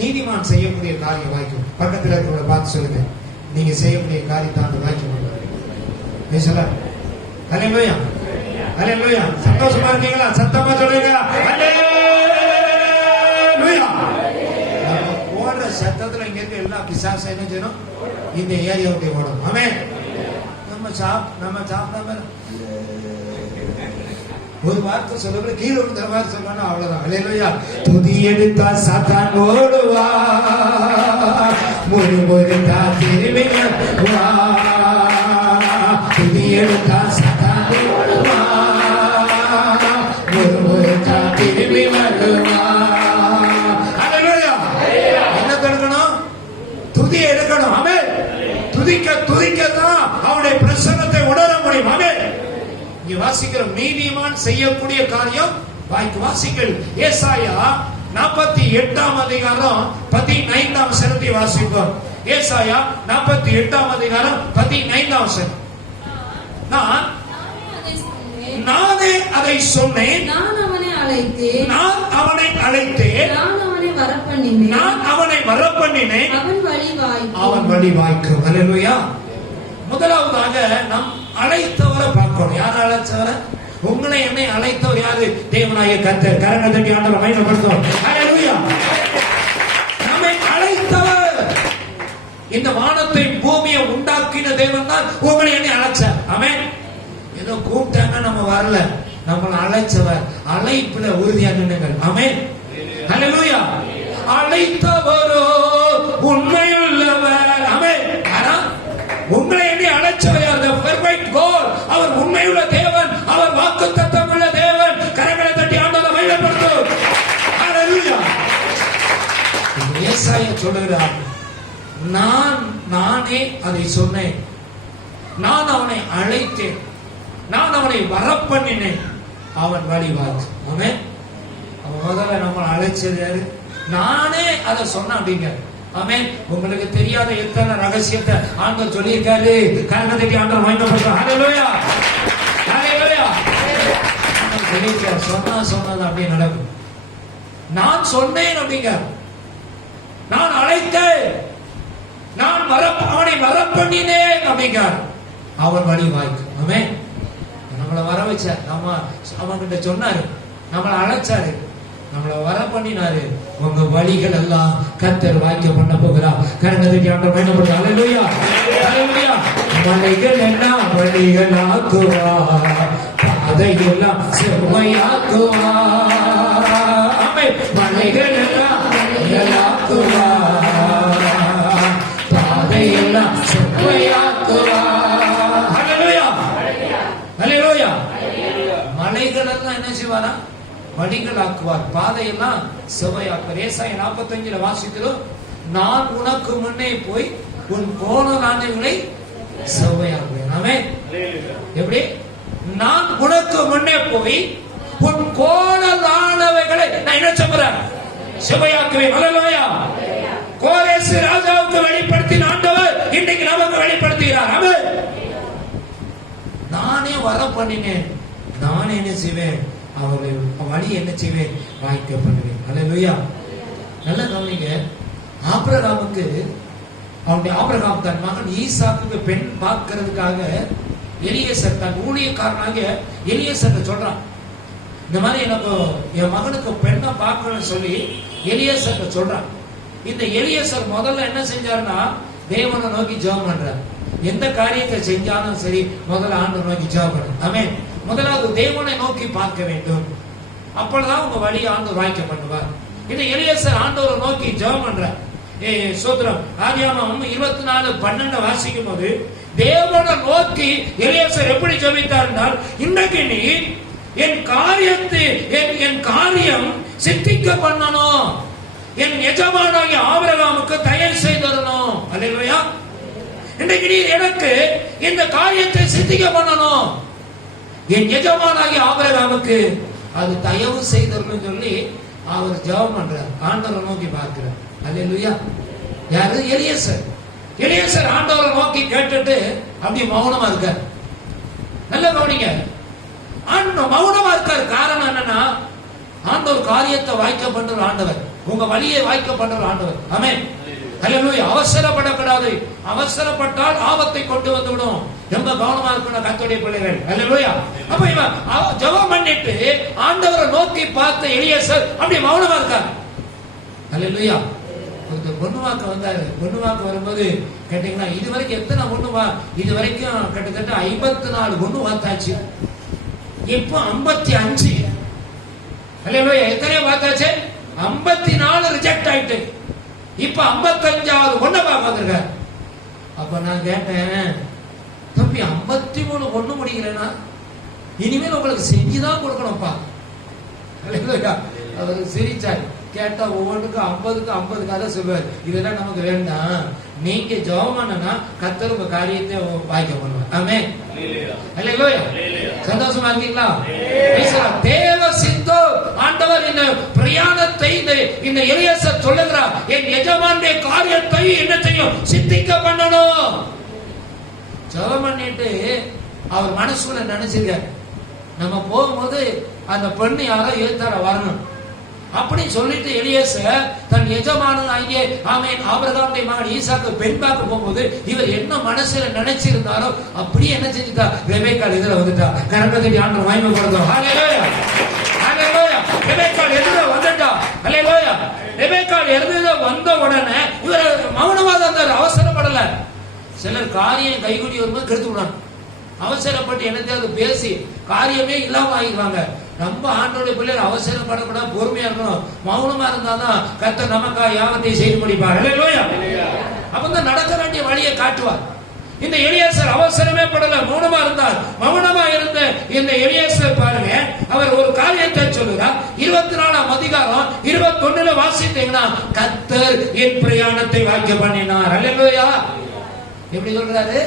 நீதிமான் செய்யக்கூடிய காரியம் வாய்க்கும். பக்கத்தில் இருக்கிறவங்களை பார்த்து சொல்லுங்க, நீங்க செய்யக்கூடிய காரியத்தை அந்த வாய்க்கும். ஹல்லேலூயா, ஹல்லேலூயா. சந்தோஷமா இருக்கீங்களா? சத்தமா சொல்லுங்க ஹல்லேலூயா. நம்ம ஓடுற சத்தத்துல இங்க இருக்க எல்லா பிசாசு என்ன செய்யணும்? இந்த ஏரியாவுக்கு ஓடும். ஆமென். நம்ம சாப்பிடாம ஒரு வார்த்தை சொல்ல கீழே விழுந்த மாதிரி சொன்னா அவ்வளவுதான். ஹல்லேலூயா. துதி எடுத்தா சாத்தான் ஓடுவா, முழுமுழுத்தா திரும்பி வா. துதி எடுத்தா சாத்தான் ஓடுவா, முழுமுழுத்தா திரும்பி வருவா. ஹல்லேலூயா. என்ன கொடுக்கணும்? துதி எடுக்கணும். ஆமென். துதிக்கத்தான் அவனுடைய பிரசன்னத்தை உணர முடியும். ஆமென். இங்க வாசிக்கிறோம், நீதிமான் செய்யக்கூடிய காரியம் வாய்க்கு. வாசிங்கள் ஏசாயா 48 அதிகாரம் 15 வசனத்தை வாசிப்போம். ஏசாயா 48 அதிகாரம் 15 வசனம். நானே அதை சொன்னேன், நான் அவனை அழைத்தேன், நான் அவனை வரப்பண்ணினேன், அவன் வழி வாய்க்கும். ஹல்லேலூயா. முதலாவதாக நம் அழைத்தவரை பார்க்கணும். யார் அழைத்தவரை? உங்களை என்னை அழைத்தவர் யாரு? தேவனாகிய கர்த்தர். கரங்களை தட்டி ஆண்டவரை மகிமைப்படுத்துவோம். ஹல்லேலூயா. நம்மை அழைத்தவர், இந்த வானத்தை பூமியை உண்டாக்கின தேவன் தான் உங்களை என்னை அழைச்சார். ஆமென். ஏதோ கூப்பிட்டாங்க நம்ம வரல, நம்மளை அழைச்சவர். அழைப்புல உறுதியாக நின்னுங்கள். ஆமென். ஹல்லேலூயா. அழைத்தவரோ உண்மையுள்ளவர். ஆமென். உங்களை எண்ணி அழைச்சவர் அவர் உண்மையுள்ள தேவன், அவர் வாக்குத்தத்தமுள்ள தேவன். கரங்களை தட்டி ஆண்டவரை மகிமைப்படுத்துவோம். ஹல்லேலூயா. ஏசாயா சொல்லுகிறார், நானே அதை சொன்னேன், நான் அவனை அழைத்தேன், நான் அவனை வரப்பண்ணினேன், அவன் வழிவாக்கு. ஆமென். அவன் முதல்ல நம்மளை அழைச்சது யாரு? நானே அதை சொன்னேன் அப்படிங்க. ஆமென். உங்களுக்கு தெரியாத எத்தனை ரகசியத்தை ஆண்டவர் சொல்லியிருக்காரு. கரங்களை தட்டி ஆண்டவரை மகிமைப்படுத்துவோம். ஹல்லேலூயா, ஹல்லேலூயா. சொன்னது அப்படியே நடக்கும். நான் சொன்னேன் அப்படிங்க, நான் அழைத்தேன், நான் அவனை வரப்பண்ணினேன் அப்படிங்க, அவன் வழி வாய்க்கும். ஆமென். நம்மளை வர வச்சார், நம்ம அவன்கிட்ட சொன்னாரு, நம்மளை அழைச்சாரு, நம்மளை வர பண்ணினாரு. உங்க வழிகள் எல்லாம் கர்த்தர் வாய்க்க பண்ண போகிறார். கரங்களை ஆண்டவர் மகிமைப்படுத்துவோம். ஹல்லேலூயா, ஹல்லேலூயா. மலைகள் எல்லாம் வழிகள் ஆக்குவார், பாதையெல்லாம் செம்மையாக்குவார். ஆமென். மலைகள் எல்லாம் வழிகள் ஆக்குவார், பாதையெல்லாம் செம்மையாக்குவார். ஹல்லேலூயா, ஹல்லேலூயா. மலைகள் எல்லாம் என்ன செய்வாரா? வழிகள் ஆக்குவார், பாதையெல்லாம் செவ்வையாக்குவார். ஏசாயா 45 வாசிக்கிறோம், நான் உனக்கு முன்னே போய் உன் கோணலானவைகளை செவ்வையாக்குவேன். ஆமென். எப்படி? நான் உனக்கு முன்னே போய் உன் கோணலானவைகளை நான் என்ன சொல்றேன்? செவ்வையாக்குவேன். ஹல்லேலூயா. கோரேசு ராஜாவுக்கு வெளிப்படுத்தின ஆண்டவர் இன்னைக்கு நமக்கு வெளிப்படுத்துகிறார். ஆமென். நானே வர பண்ணினேன், நானே என்ன செய்வேன்? அவரை வழி என்ன செய்வேன்? வாய்க்க பண்ணுவேன். ஹல்லேலூயா. நல்ல கவனிங்க. ஆபிரகாமுக்கு ஆபிரகாம் தன் மகன் ஈசாக்குக்கு பெண் பார்க்கிறதுக்காக எலியேசர் தன் ஊழியக்காரனாக எலியேசர் சொல்றான், இந்த மாதிரி எனக்கு என் மகனுக்கு பெண்ணை பார்க்கணும்னு சொல்லி எலியேசர் சொல்றான். இந்த எலியேசர் முதல்ல என்ன செஞ்சாருன்னா தேவனை நோக்கி ஜெபம் பண்றார். எந்த காரியத்தை செஞ்சாலும் சரி முதல்ல ஆண்டவரை நோக்கி ஜெபம் பண்ணு. ஆமென். முதலாவது தேவனை நோக்கி பார்க்க வேண்டும், அப்பொழுதுதான் உங்க வழி ஆண்டவர் வாய்க்க பண்ணுவார். இந்த எலியேசர் ஆண்டவரை நோக்கி ஜெபம் பண்றார். சோத்திரம். ஆதியாகமம் 24:12 வாசிக்கும் போது தேவனை நோக்கி எலியேசர் எப்படி ஜெபித்தார் என்றால், இன்றைக்கு நீ என் காரியம் சித்திக்க பண்ணணும், என் எஜமானாகிய ஆபிரகாமுக்கு தயவு செய்தரணும். அல்லேலூயா. இன்றைக்கு நீ எனக்கு இந்த காரியத்தை சித்திக்க பண்ணணும், என் எஜமானாகிய ஆபிரகாமுக்கு அது தயவு செய்தரணும் சொல்லி அவர் ஜெபம் பண்றார். ஆண்டவரை நோக்கி பார்க்கிறார். அல்லேலூயா. யாரு? எலியேசர். எலியேசர் ஆண்டவரை நோக்கி கேட்டுட்டு அப்படி மௌனமா இருக்கார். நல்ல கவனிங்க. மௌனமா இருக்கார். காரணம் என்னன்னா ஆண்டவர் காரியத்தை வாய்க்க பண்ற ஆண்டவர். உங்க வழியை வாய்க்க பண்ற ஆண்டவர். ஆமென். ஹல்லேலூயா. அவசரப்படக்கூடாது. அவசரப்பட்டால் ஆபத்தை கொண்டு வந்துவிடும். ரொம்ப கவனமா இருக்கணும் கர்த்தருடைய பிள்ளைகள். ஹல்லேலூயா. அப்ப இவன் ஜெபம் பண்ணிட்டு ஆண்டவரை நோக்கி பார்த்த எலியாசர் அப்படி மௌனமா இருக்கார். ஹல்லேலூயா. ஒருத்தர் பொண்ணுவாக்க வந்தாரு. பொண்ணுவாக்க வரும்போது கேட்டீங்கன்னா இது வரைக்கும் எத்தனை பொண்ணுவா, இது வரைக்கும் கிட்டத்தட்ட 54 பொண்ணு வாத்தாச்சு. இப்போ 55. ஹல்லேலூயா. எத்தனை பார்த்தாச்சு? 54 ரிஜெக்ட் ஆயிட்டு. இப்ப 55வது பொண்ணை பார்க்க வந்திருக்காரு. அப்ப நான் கேட்டேன், தம்பி 53 பொண்ணு முடிக்கிறேன்னா இனிமேல் உங்களுக்கு செஞ்சுதான் கொடுக்கணும்ப்பா. ஹல்லேலூயா. அவர் சிரிச்சார். கேட்டா ஒவ்வொன்றுக்கும் 50க்கு 50 கதை சொல்வார். இதெல்லாம் நமக்கு வேண்டாம். நீங்க ஜெபம்னா கர்த்தர் உங்க காரியத்தை வாய்க்க பண்ணுவார். ஆமென். ஹல்லேலூயா. சந்தோஷமா இருக்கீங்களா? தேவ சித்தோ ஆண்டவர் இந்த பிரயாணத்தை இந்த எலியாசர் சொல்லுகிறார், என் எஜமானுடைய காரியத்தை என்ன செய்யும்? சித்திக்க பண்ணணும். ஜெபம் பண்ணிட்டு அவர் மனசுல நினைச்சிருக்கார், நம்ம போகும்போது அந்த பெண்ணு யாரோ ஏத்தார வரணும் அப்படி சொல்லிட்டு எலியாசர் தன் எஜமானன் ஆகிய ஆமென் ஆபிரகாமுடைய மகன் ஈசாக்கு பெண் பார்க்க போகும்போது இவர் என்ன மனசுல நினைச்சிருந்தாரோ அப்படியே என்ன செஞ்சுட்டா? ரெபெக்காள் எதிர வந்துட்டா. கரங்கத்தை ஆண்டவர் மகிமைப்படுத்தும். ஹல்லேலூயா. ஹல்லேலூயா. ரெபெக்காள் எதிர வந்துட்டா. ஹல்லேலூயா. ரெபெக்காள் எதிர வந்த உடனே இவர் மௌனமா இருந்தார். அவசரப்படல. சிலர் காரியம் கைகூடி வரும்போது கெடுத்து விடாங்க. அவசரப்பட்டு என்னத்தையாவது பேசி காரியமே இல்லாம ஆகிடுவாங்க. ரொம்ப ஆண்டோடைய பிள்ளைகள் அவசரப்படக்கூடாது, பொறுமையா இருக்கணும். மௌனமா இருந்தாதான் கர்த்தர் நமக்காக யாவத்தையும் செய்து முடிப்பார். ஹல்லேலூயா. அப்பதான் நடக்க வேண்டிய வழியை காட்டுவார். இந்த எலியாசர் அவசரமே படல, மௌனமா இருந்தார். மௌனமா இருந்த இந்த எலியாசர் பாருங்க, அவர் ஒரு காரியத்தை சொல்லுகிறார். 24ஆம் அதிகாரம் 21ல வாசித்தீங்கன்னா, கர்த்தர் என் பிரயாணத்தை வாய்க்க பண்ணினார். ஹல்லேலூயா. எப்படி சொல்றாரு?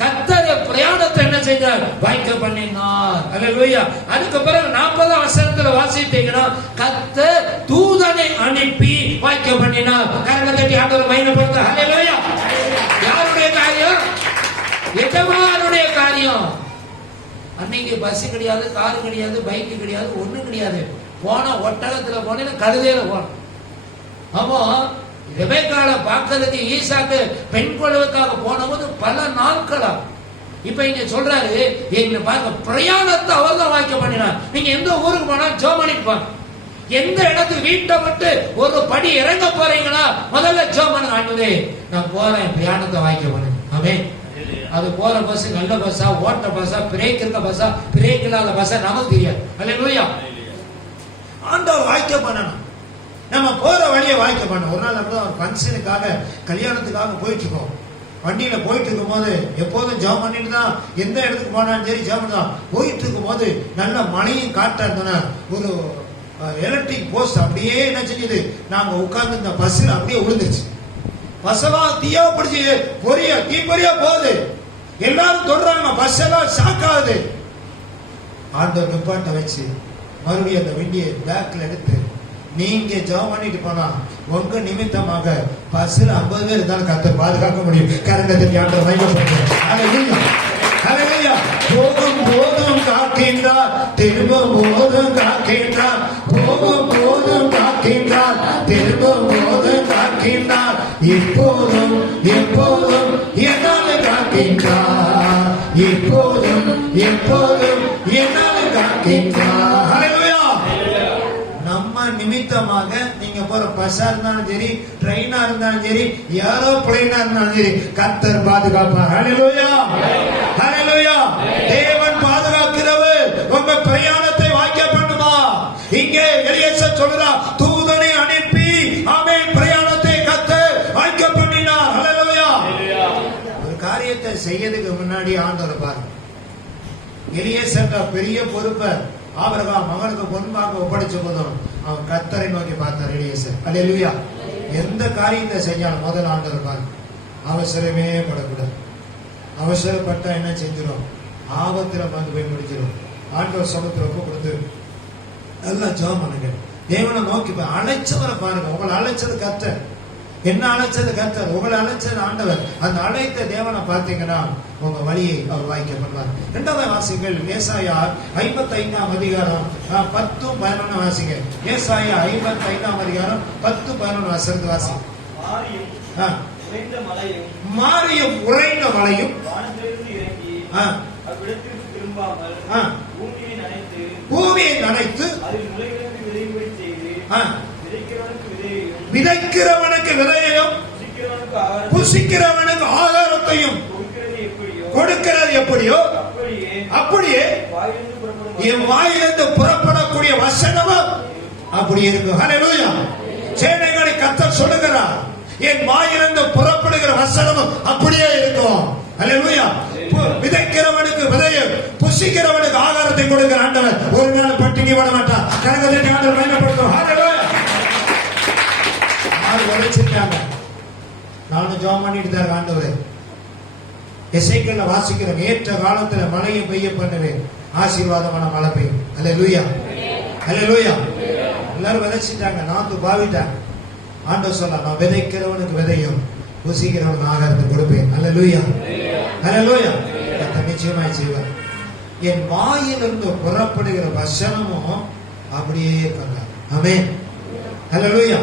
கர்த்தர் பிரயாணத்தை என்ன செய்தார்? வாய்க்க பண்ணினார். ஹல்லேலூயா. அதுக்கு பிறகு 40ஆம் வசனத்துல வாசித்தீங்கன்னா, கர்த்தர் தூதனை அனுப்பி வாய்க்க பண்ணினார். கரங்களை தட்டி ஆண்டவரை மகிமைப்படுத்த. ஹல்லேலூயா. யாருடைய காரியம்? எஜமானுடைய காரியம். அன்னைக்கு பஸ் கிடையாது, காரு கிடையாது, பைக் கிடையாது, ஒண்ணும் கிடையாது. போன ஒட்டகத்துல போன, கழுதையில போன. அப்போ ரெபெக்காளை பார்க்கறதுக்கு ஈசாக்கு பெண் கொள்வதற்காக போனபோது பல நாட்களா. இப்ப இங்க சொல்றாரு, எங்க பாருங்க பிரயாணத்தை அவர் தான் வாய்க்க பண்ணினார். நீங்க எந்த ஊருக்கு போனா ஜெபம் போங்க. எந்த இடத்துக்கு வீட்டை விட்டு ஒரு படி இறங்க போறீங்கன்னா முதல்ல ஜெபம் பண்ணுங்க. ஆண்டவரே நான் போறேன், பிரயாணத்தை வாய்க்க பண்ணு. ஆமென். அது போற பஸ் நல்ல பஸ்ஸா, ஓட்ட பஸ்ஸா, பிரேக் இருக்க பஸ்ஸா, பிரேக் இல்லாத பஸ்ஸா நமக்கு தெரியாது. ஹல்லேலூயா. ஆண்டவர் வாய்க்க பண்ணணும். நம்ம போற வழியை வாய்க்க பண்ண. ஒரு நாள் அப்படிதான் ஒரு ஃபங்க்ஷனுக்காக கல்யாணத்துக்காக போயிட்டு இருக்கோம். வண்டியில போயிட்டு இருக்கும் போது எப்போதும் ஜெபம் பண்ணிட்டு தான் எந்த இடத்துக்கு போனாலும் சரி ஜெபம் தான். போயிட்டு இருக்கும் போது நல்ல மழையும் காற்றா இருந்தோன்னா ஒரு எலக்ட்ரிக் போஸ்ட் அப்படியே என்ன செஞ்சது, நாங்க உட்கார்ந்து இந்த பஸ்ல அப்படியே விழுந்துருச்சு. பஸ்ஸெல்லாம் தீயா பிடிச்சி தீப்பொறியா போகுது. எல்லாரும் தொடர்றாங்க, பஸ் எல்லாம் ஷாக் ஆகுது. ஆண்டவர் நிப்பாட்ட வச்சு மறுபடியும் அந்த வண்டியை பேக்ல எடுத்து, நீங்க ஜெபம் பண்ணிட்டு போனா உங்க நிமித்தமாக பஸ்ல 50 பேர் இருந்தாலும் கர்த்தர் பாதுகாக்க முடியும். கரங்கத்தை ஆண்டவர் மகிமைப்படுத்துகிறார். ஹல்லேலூயா. ஹல்லேலூயா. போகும் போதும் காக்கின்றார், திரும்பும் போதும் காக்கின்றார். போகும் போதும் காக்கின்றார், திரும்பும் போதும் காக்கின்றார். இப்போதும் எப்போதும் என்னாலும் காக்கின்றார். இப்போதும் எப்போதும் என்னாலும் காக்கின்றார். ஹல்லேலூயா. நிமித்தமாக நீங்க போற பஸ்ஸா இருந்தாலும் சரி, ட்ரெயினா இருந்தாலும் சரி, ஏரோப்ளேனா இருந்தாலும் சரி, கர்த்தர் பாதுகாப்பார். ஹல்லேலூயா. ஹல்லேலூயா. தேவன் பாதுகாக்கிறவர் உங்க பிரயாணத்தை வாய்க்க பண்ணுமா? இங்கே எலியாசர் சொல்றார், தூதனை அனுப்பி ஆமென் பிரயாணத்தை கர்த்தர் வாய்க்க பண்ணினார். ஹல்லேலூயா. ஒரு காரியத்தை செய்யறதுக்கு முன்னாடி ஆண்டவரை பாருங்க. எலியாசர் பெரிய பொறுப்பை ஆபிரகாம் மகனுக்கு பொன்பாக ஒப்படைச்ச போதும் அவன் கர்த்தரை நோக்கி பார்த்தார் எலியாசர். ஹல்லேலூயா. எந்த காரியத்தை செய்யாலும் முதல் ஆண்டவர் பாருங்க. அவசரமே படக்கூடாது. அவசரப்பட்டா என்ன செஞ்சிடும்? ஆபத்துல வந்து போய் முடிஞ்சிடும். ஆண்டவர் சமத்துல ஒப்பு கொடுத்து நல்லா ஜெபம் பண்ணுங்க. தேவனை நோக்கி அழைச்சவரை பாருங்க. உங்களை அழைச்சது கர்த்தர். என்ன அழைச்சது கர்த்தர், உங்களை அழைச்சது ஆண்டவர். அந்த அழைத்த தேவனை பார்த்தீங்கன்னா உங்க வழியை அவர் வாய்க்க பண்ணுவார். இரண்டாவது வாசிகள் ஏசாயா 55ஆம் அதிகாரம் 10-11 வாசிங்க. ஏசாயா 55ஆம் அதிகாரம் 10-11 வசனத்தை வாசிங்க. மாரியும் உறைந்த மலையும் பூமியை நனைத்து விதைக்கிறவனுக்கு விதையையும் புசிக்கிறவனுக்கு ஆகாரத்தையும் கொடுக்கிறது எப்படியோ அப்படியே என் வாயிலிருந்து புறப்படக்கூடிய வசனமும் அப்படி இருக்கும். ஹல்லேலூயா. சேனைகளை கர்த்தர் சொல்லுகிறார், என் வாயிலிருந்து புறப்படுகிற வசனமும் அப்படியே இருக்கும். ஹல்லேலூயா. விதைக்கிறவனுக்கு விதையை, புசிக்கிறவனுக்கு ஆகாரத்தை கொடுக்கிற ஆண்டவர் ஒரு நாள் பட்டினி விட மாட்டார். கரகத்தை ஆண்டவர் மகிமைப்படுத்தும். ஹல்லேலூயா. உழைச்சிருக்காங்க, நானும் ஜெபம் பண்ணிட்டு தான் ஆண்டவரே. எசேக்கியேல் வாசிக்கிறேன், ஏற்ற காலத்துல மழையை பெய்ய பண்ணுவேன், ஆசீர்வாதமான மழை பெய்யும். ஹல்லேலூயா. ஹல்லேலூயா. எல்லாரும் விதைச்சிட்டாங்க, நாத்து பாவிட்டாங்க. ஆண்டவர் சொல்ல, நான் விதைக்கிறவனுக்கு விதையும் புசிக்கிறவனுக்கு ஆகாரத்தை கொடுப்பேன். ஹல்லேலூயா. ஹல்லேலூயா. கர்த்தர் நிச்சயமாய் செய்வார். என் வாயிலிருந்து புறப்படுகிற வசனமும் அப்படியே இருக்காங்க. ஆமென். ஹல்லேலூயா.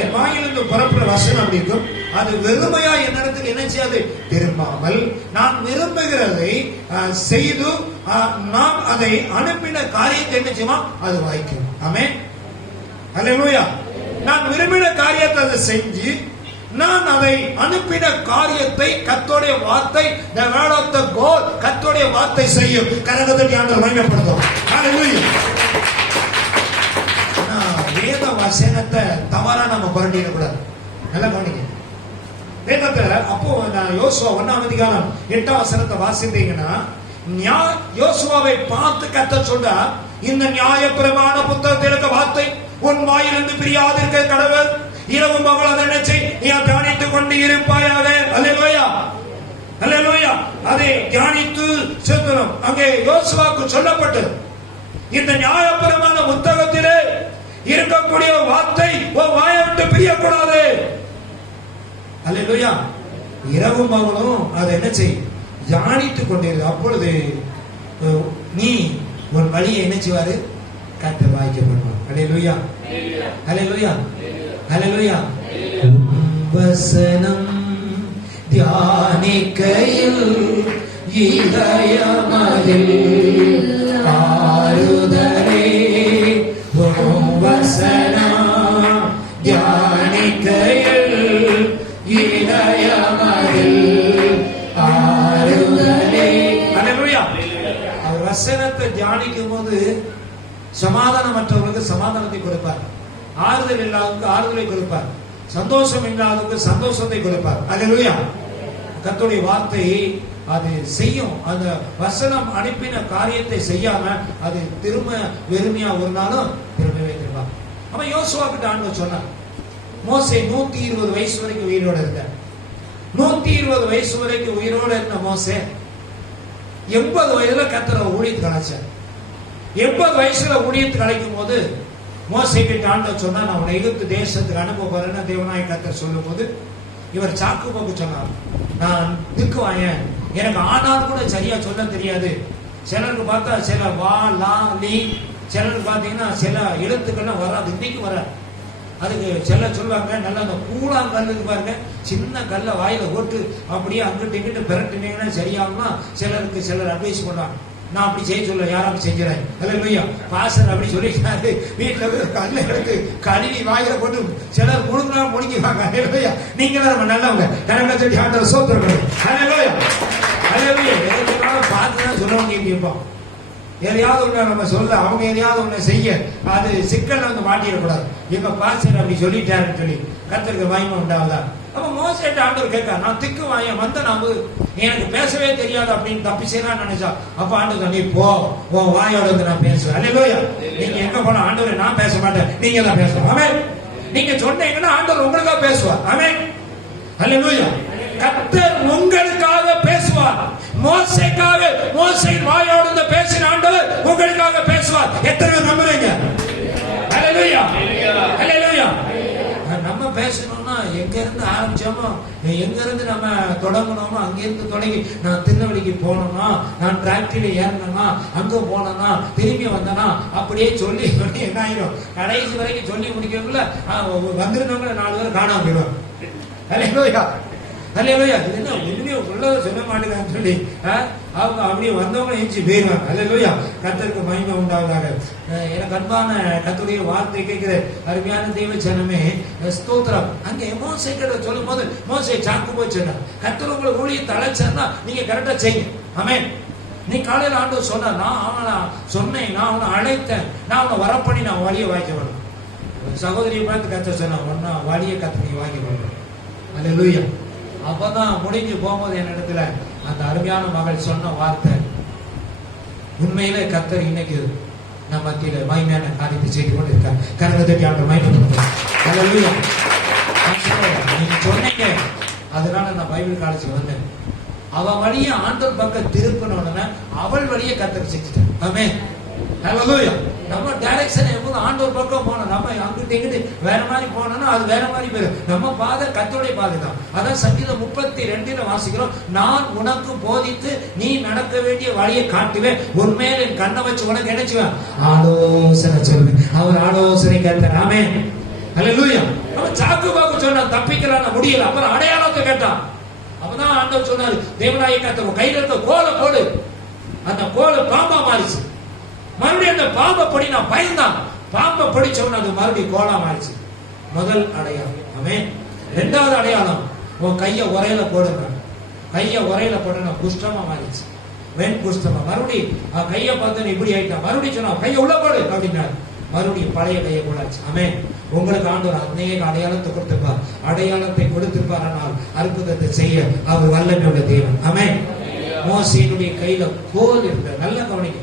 என் வாயிலிருந்து புறப்படுற வசனம் அப்படி இருக்கும். அது வெறுமையா என்னிடத்துக்கு என்ன செய்யாது, திரும்பாமல் நான் விரும்புகிறதை செய்து நான் அதை அனுப்பின காரியத்தை என்ன செய்யுமா, அது வாய்க்கும். ஆமென். ஹல்லேலூயா. நான் விரும்பின காரியத்தை அதை செஞ்சு நான் அதை அனுப்பின காரியத்தை கர்த்தருடைய வார்த்தை, the word of the God, கர்த்தருடைய வார்த்தை செய்யும். கரகத்தை ஆண்டவர் மகிமைப்படுத்தும். ஹல்லேலூயா. வேத வசனத்தை தவறா நம்ம புரட்டிட கூடாது. நல்லா கவனிங்க. வேதத்துல அப்போ யோசுவா 1ஆம் அதிகாரம் 8ஆம் வசனத்தை வாசித்தீங்கன்னா, யோசுவாவை பார்த்து கர்த்தர் சொல்றார், இந்த நியாயப்பிரமாண புத்தகத்தில் இருக்க வார்த்தை உன் வாயிலிருந்து பிரியாதிருக்க கடவுள், இரவும் பகலும் அதை நினைச்சு நீ தியானித்துக் கொண்டு இருப்பாயாக. அல்லேலூயா. அல்லேலூயா. அதை தியானித்து செல்கிறோம். அங்கே யோசுவாவுக்கு சொல்லப்பட்டது, இந்த நியாயப்பிரமாண புத்தகத்திலே இருக்கக்கூடிய வார்த்தை உன் வாயை விட்டு பிரியக்கூடாது. அல்லேலூயா. இரவும் பகலும் அதை என்ன செய், தியானித்துக் கொண்டிரு. அப்பொழுது நீ உன் வழியை என்ன செய்வாரு, கர்த்தர் வாய்க்கப்படுவார். அல்லேலூயா. அல்லேலூயா. அல்லேலூயா. வசனம் தியானிக்கையில் இதயமதில் ஆறுதலே, வசனம் தியானிக்கையில் இதயமதில் ஆறுதலே. அல்லேலூயா. அவர் வசனத்தை தியானிக்கும் போது சமாதானமற்றவர்களுக்கு சமாதானத்தை கொடுப்பார், ஆறுதல் இல்லாதவருக்கு ஆறுதலை கொடுப்பார், சந்தோஷம் இல்லாதவருக்கு சந்தோஷத்தை கொடுப்பார். அல்லேலூயா. கர்த்தருடைய வார்த்தை அது செய்யும். அந்த வசனம் அனுப்பின காரியத்தை செய்யாம அது திரும்ப வெறுமையா ஒரு நாளும் திரும்ப வைத்திருப்பார். அப்ப யோசுவா கிட்ட ஆண்டவர் சொன்னார், மோசே 120 வயசு வரைக்கும் உயிரோடு இருந்தார். 120 வயசு வரைக்கும் உயிரோடு இருந்த மோசே 80 வயதுல கர்த்தரை ஊழியத்துக்கு அழைச்சார். 80 வயசுல ஊழியத்துக்கு அழைக்கும் போது மோசே கிட்ட ஆண்டவர் சொன்னா, நான் உன்னை எகிப்து தேசத்துக்கு அனுப்ப போறேன்னு தேவனாய கர்த்தர் சொல்லும் போது இவர் சாக்கு போக்கு சொன்னார், நான் திக்குவாயன், எனக்கு ஆனாலும் கூட சரியா சொல்ல தெரியாது. சிலருக்கு பார்த்தா சில வா லா லீ, சிலருக்கு பார்த்தீங்கன்னா சில எழுத்துக்கள்லாம் வராது, இன்னைக்கு வராது. அதுக்கு சில சொல்லுவாங்க, நல்லா அந்த கூழாங்கல்லுக்கு பாருங்க, சின்ன கல்லை வாயில போட்டு அப்படியே அங்கிட்டு இங்கிட்டு பிரட்டினீங்கன்னா சரியாகும்னா சிலருக்கு சிலர் அட்வைஸ் பண்ணுவாங்க. நான் அப்படி செய்ய சொல்ல, யாரும் செஞ்சுறேன். அல்லேலூயா. பாஸ்டர் அப்படி சொல்லிட்டாரு, வீட்டுல கல்லை எடுத்து கழுவி வாயில போட்டு சிலர் முழுங்கினா முழுங்கிவாங்க. அல்லேலூயா. நீங்க நம்ம நல்லவங்க, கரங்களை தட்டி ஆண்டவரை ஸ்தோத்திரம். அல்லேலூயா. அல்லேலூயா. எதுனாலும் பார்த்துதான் சொல்லுவாங்க. கேட்போம் எதையாவது ஒண்ணு நம்ம சொல்ல, அவங்க எதையாவது ஒண்ணு செய்ய, அது சிக்கல்ல வந்து மாட்டிடக்கூடாது. எங்க பாஸ்டர் அப்படி சொல்லிட்டாருன்னு சொல்லி கர்த்தருக்கு மகிமை உண்டாவதா. அப்ப மோசேட்ட ஆண்டவர் கேட்க, நான் திக்கு வாயன் வந்த நாம எனக்கு பேசவே தெரியாது அப்படின்னு தப்பி செய்யலாம் நினைச்சா, அப்ப ஆண்டவர் நீ போ, உன் வாயோட வந்து நான் பேசுவேன். அல்லேலூயா. நீங்க எங்க போனா ஆண்டவர் நான் பேச மாட்டேன், நீங்க தான் பேசணும். ஆமென். நீங்க சொன்னீங்கன்னா ஆண்டவர் உங்களுக்காக பேசுவார். ஆமென். அல்லேலூயா. கர்த்தர் உங்களுக்காக பேசுவார். மோசேக்காக, மோசே வாயோடு பேசின ஆண்டவர் உங்களுக்காக பேசுவார். எத்தனை நம்புறீங்க? அல்லேலூயா. அல்லேலூயா. நம்ம பேசணும்னா எங்க இருந்து ஆரம்பிச்சோமோ, எங்க இருந்து நம்ம தொடங்கணுமோ அங்கிருந்து தொடங்கி நான் திருநெல்வேலிக்கு போனோம்னா, நான் டிராக்டரியில ஏறணும்னா, அங்க போனோம்னா, திரும்பி வந்தனா, அப்படியே சொல்லி என்ன ஆயிரும், கடைசி வரைக்கும் சொல்லி முடிக்கிறதுக்குள்ள வந்திருந்தவங்க 4 பேர் காணாம போயிடுவாங்க. அல்லேலூயா, அல்லேலூயா. இது என்ன ஒண்ணுமே உள்ளத சொல்ல மாட்டேங்கிறான்னு சொல்லி அவங்க அப்படியே வந்தவங்க எஞ்சி போயிடுவாங்க. அல்லேலூயா, கர்த்தருக்கு மகிமை உண்டாவதாக. எனக்கு அன்பான கர்த்தருடைய வார்த்தை கேட்கிற அருமையான தெய்வ ஜனமே, ஸ்தோத்திரம். அங்கே மோசே கிட்ட சொல்லும் போது மோசே சாக்கு போய் சொன்னார், கர்த்தர் உங்களை ஊழியத்தை அழைச்சார்னா நீங்க கரெக்டா செய்யுங்க. ஆமென். நீ காலையில் ஆண்டவர் சொன்னார், நான் அவனை சொன்னேன், நான் அவனை அழைத்தேன், நான் அவனை வரப்பண்ணி நான் வழியை வாய்க்க வேணும். சகோதரியை பார்த்து கர்த்தர் சொன்னா வழியை கத்து நீ வாங்கி வேணும். அல்லேலூயா. அப்பதான் முடிஞ்சு போகும்போது என் இடத்துல அந்த அருமையான மகள் சொன்ன வார்த்தை, உண்மையிலே கர்த்தர் இன்னைக்கு நம்ம மத்தியில மகிமையான காரியத்தை செய்து கொண்டு இருக்கார். கரகத்தை ஆண்டு மகிமை. அல்லேலூயா. நீங்க சொன்னீங்க, அதனால நான் பைபிள் காலேஜ் வந்தேன். அவ வழியை ஆண்டவர் பக்கம் திருப்பினோட அவள் வழியை கர்த்தர் செஞ்சுட்டேன். ஆமென். அல்லேலூயா. நம்ம டைரக்ஷன் எப்போது ஆண்டவர் பக்கம் போனோம், நம்ம அங்கிட்டு இங்கிட்டு வேற மாதிரி போனோம்னா அது வேற மாதிரி போயிடும். நம்ம பாதை கர்த்தருடைய பாதை தான். அதான் சங்கீதம் 32 வாசிக்கிறோம், நான் உனக்கு போதித்து நீ நடக்க வேண்டிய வழியை காட்டுவேன், உண்மையில என் கண்ணை வச்சு உனக்கு நினைச்சுவேன் ஆலோசனை சொல்லுவேன். அவர் ஆலோசனை கேட்டார். ஆமென். அல்லேலூயா. அவன் சாக்கு பாக்கு சொன்னான், தப்பிக்கலான முடியல. அப்புறம் அடையாளத்தை கேட்டான். அப்பதான் ஆண்டவர் சொன்னாரு, தேவனாய கர்த்தர் கையில இருக்க கோலை போடு. அந்த கோலை பாம்பா மாறிச்சு. மறுபடியும் அந்த பாம்பை படி நான் பயந்தான். பாம்பை படிச்சவன் அது மறுபடியும் கோலா மாறிச்சு. முதல் அடையாளம். ஆமென். 2வது அடையாளம், உன் கைய உரையில போடுங்க. கைய உரையில போடுங்க, குஷ்டமா மாறிச்சு. வெண் குஷ்டமா. மறுபடியும் கைய பார்த்து இப்படி ஆயிட்டான். மறுபடியும் சொன்னா கைய உள்ள போடு அப்படின்னா மறுபடியும் பழைய கையை போடாச்சு. ஆமென். உங்களுக்கு ஆண்டவர் அநேக அடையாளத்தை கொடுத்திருப்பார். அடையாளத்தை கொடுத்திருப்பார், ஆனால் அற்புதத்தை செய்ய அவர் வல்லமையுள்ள தேவன். ஆமென். மோசேயினுடைய கையில கோல் இருக்க நல்ல கவனிக்க.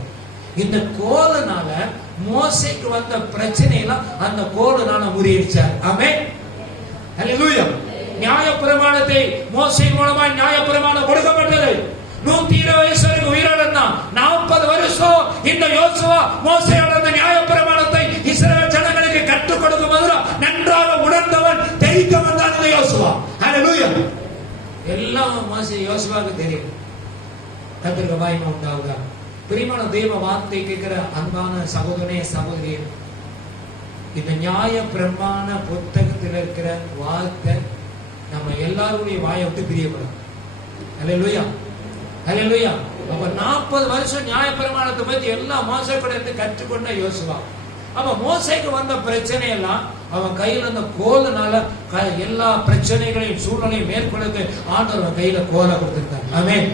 இந்த கோலனால மோசேக்கு வந்த பிரச்சனை எல்லாம் அந்த கோலனால முறியடிச்சார். ஆமென். அல்லேலூயா. நியாயப்பிரமாணத்தை மோசே மூலமா நியாயப்பிரமாணம் கொடுக்கப்பட்டது. 120 வயசு வரைக்கும் உயிரோட இருந்தான். 40 வருஷம் இந்த யோசுவா மோசேயோட அந்த நியாயப்பிரமாணத்தை இஸ்ரவேல் ஜனங்களுக்கு கற்றுக் கொடுக்கும் போது நன்றாக உணர்ந்தவன், தெரிக்க வந்தான் இந்த யோசுவா. அல்லேலூயா. எல்லாம் மோசே யோசுவாவுக்கு தெரியும். கர்த்தருக்கு மகிமை உண்டாகுதா. பிரியமான தெய்வ வார்த்தை கேட்கிற அன்பான சகோதரனே சகோதரியே, இந்த நியாய பிரமாண புத்தகத்தில் இருக்கிற வார்த்தை நம்ம எல்லாருடைய வாயை விட்டு பிரியப்படும். அல்லேலூயா, அல்லேலூயா. அப்ப 40 வருஷம் நியாய பிரமாணத்தை பத்தி எல்லாம் மோசே கூட இருந்து கற்றுக்கொண்ட யோசுவா. அப்ப மோசேக்கு வந்த பிரச்சனை எல்லாம் அவன் கையில அந்த கோலனால எல்லா பிரச்சனைகளையும் சூழ்நிலையும் மேற்கொள்ள ஆண்டவர் கையில கோலை கொடுத்திருக்கார். ஆமென்.